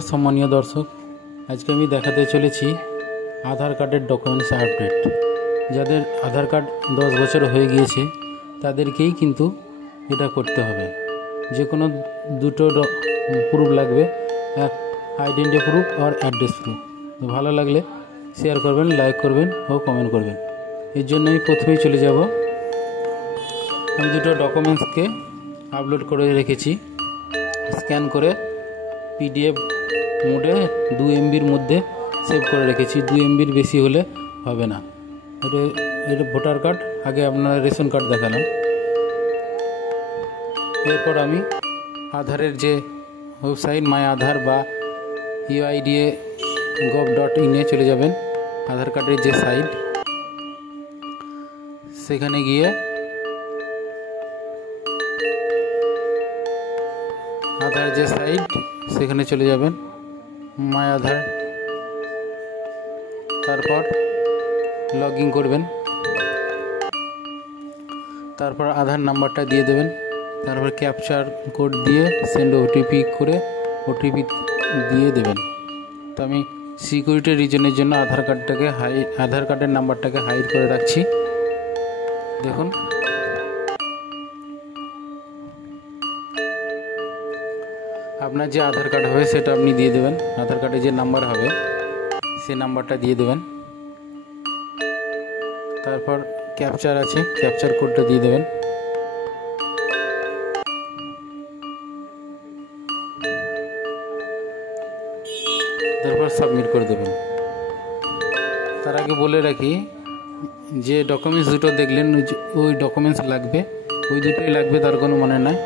नमस्कार सम्मानीय दर्शक आज के देखाते चले आधार कार्डर डकुमेंट्स आपडेट যাদের आधार कार्ड 10 বছর হয়ে গিয়েছে তাদেরকেই কিন্তু এটা করতে হবে। যে কোনো দুটো প্রুফ লাগবে, এক আইডেন্টি প্রুফ আর অ্যাড্রেস প্রুফ। তো ভালো লাগলে শেয়ার করবেন, লাইক করবেন ও কমেন্ট করবেন। এর জন্য আমি প্রথমেই চলে যাব, আমি দুটো ডকুমেন্টসকে আপলোড করে রেখেছি, স্ক্যান করে পিডিএফ মোডে 2 MBর মধ্যে সেভ করে রেখেছি। 2 MBর বেশি হলে হবে না। এটা ভোটার কার্ড, আগে আপনার রেশন কার্ড দেখালাম। এরপর আমি আধারের যে ওয়েবসাইট মাই আধার বা uida.gov.in এ চলে যাবেন। আধার কার্ডের যে সাইট, সেখানে গিয়ে আধার যে সাইট সেখানে চলে যাবেন, মাই আধার। তারপর লগ ইন করবেন, তারপর আধার নাম্বারটা দিয়ে দেবেন, তারপর ক্যাপচার কোড দিয়ে সেন্ড ওটিপি করে ওটিপি দিয়ে দেবেন। তো আমি সিকিউরিটি রিজনের জন্য আধার কার্ডের নাম্বারটাকে হাইড করে রাখছি। দেখুন, আপনার যে আধার কার্ড হবে সেটা আপনি দিয়ে দেবেন, আধার কার্ডে যে নাম্বার হবে সেই নাম্বারটা দিয়ে দেবেন। তারপর ক্যাপচার আছে, ক্যাপচার কোডটা দিয়ে দেবেন। তারপর সাবমিট করে দেবেন। তার আগে বলে রাখি, যে ডকুমেন্টস দুটো দেখলেন ওই ডকুমেন্টস লাগবে, ওই দুটোই লাগবে তার কোনো মানে নাই।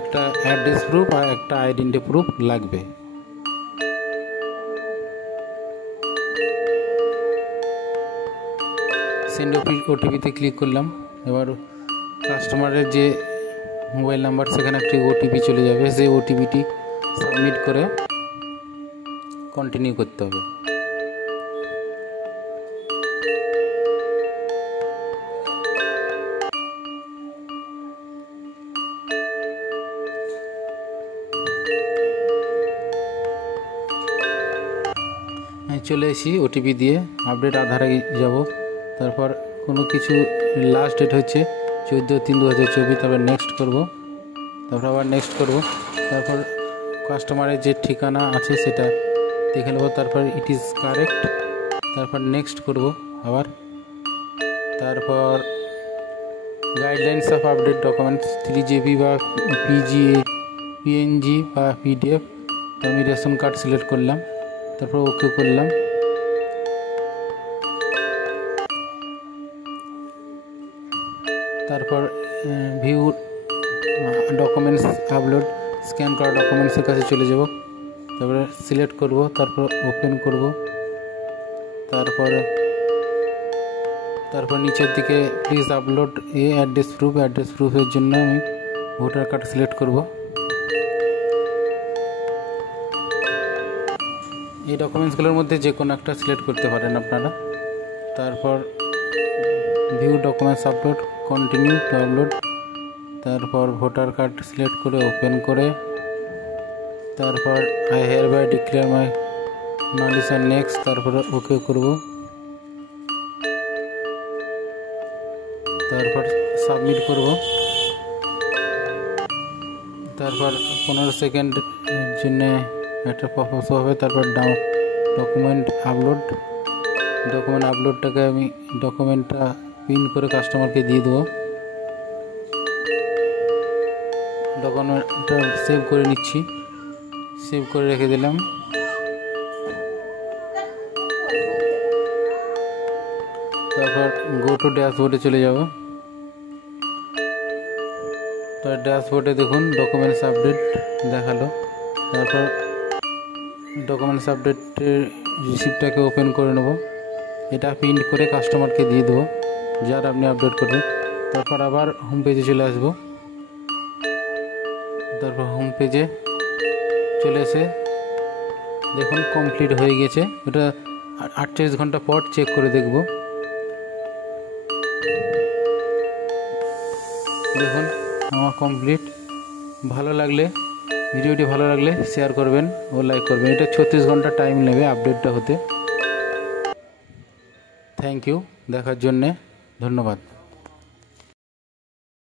একটা অ্যাড্রেস প্রুফ আর একটা আইডেন্টি প্রুফ লাগবে। সেন্ড ওটিপিতে ক্লিক করলাম। এবার কাস্টমারের যে মোবাইল নাম্বার, সেখানে একটি ওটিপি চলে যাবে, সেই ওটিপিটি সাবমিট করে কন্টিনিউ করতে হবে। চলে এসি ওটিপি দিয়ে আপডেট আধারে যাব। তারপর কোনো কিছু লাস্ট ডেট হচ্ছে 14/3/2024, তারপর নেক্সট করব, তারপর আবার নেক্সট করব। তারপর কাস্টমারের যে ঠিকানা আছে সেটা দেখে নেব, তারপর ইট ইজ কারেক্ট, তারপর নেক্সট করব আবার। তারপর guidelines of update documents 3GB বা PNG বা PDF। তো আমি রেশন কার্ড সিলেক্ট করলাম, তারপর ওকে করলাম। তারপর ভিউ ডকুমেন্টস আপলোড, স্ক্যান করা ডকুমেন্টসের কাছে চলে যাব, তারপরে সিলেক্ট করব, তারপর ওপেন করব। তারপর নিচের দিকে please upload address proof, address প্রুফের জন্য আমি ভোটার কার্ড সিলেক্ট করব। এই ডকুমেন্টসগুলোর মধ্যে যে কোনো একটা সিলেক্ট করতে পারেন আপনারা। তারপর view documents upload, continue to upload. তারপর ভোটার কার্ড সিলেক্ট করে ওপেন করে, তারপর I hereby declare my knowledge next, তারপরে ওকে করব। তারপর সাবমিট করব। তারপর 15 সেকেন্ডের জন্য একটা পপআপ হবে। তারপর ডকুমেন্ট আপলোডটাকে আমি ডকুমেন্টটা প্রিন্ট করে কাস্টমারকে দিয়ে দেবো। ডকুমেন্টটা সেভ করে নিচ্ছি, সেভ করে রেখে দিলাম। তারপর গো টু ড্যাশবোর্ডে চলে যাব। তো ড্যাশবোর্ডে দেখুন ডকুমেন্টস আপডেট দেখালো। তারপর ডকুমেন্টস আপডেটের রিসিপ্টটাকে ওপেন করে নেব, এটা প্রিন্ট করে কাস্টমারকে দিয়ে দেবো যার আপনি আপডেট করবেন। তারপর আবার হোম পেজে চলে আসব। তারপর হোম পেজে চলে এসে দেখুন কমপ্লিট হয়ে গেছে। এটা 48 ঘন্টা পর চেক করে দেখব। দেখুন আমার কমপ্লিট। ভালো লাগলে ভিডিওটি ভালো লাগলে শেয়ার করবেন ও লাইক করবেন। এটা 36 ঘন্টা টাইম নেবে আপডেটটা হতে। থ্যাংক ইউ দেখার জন্যে, ধন্যবাদ।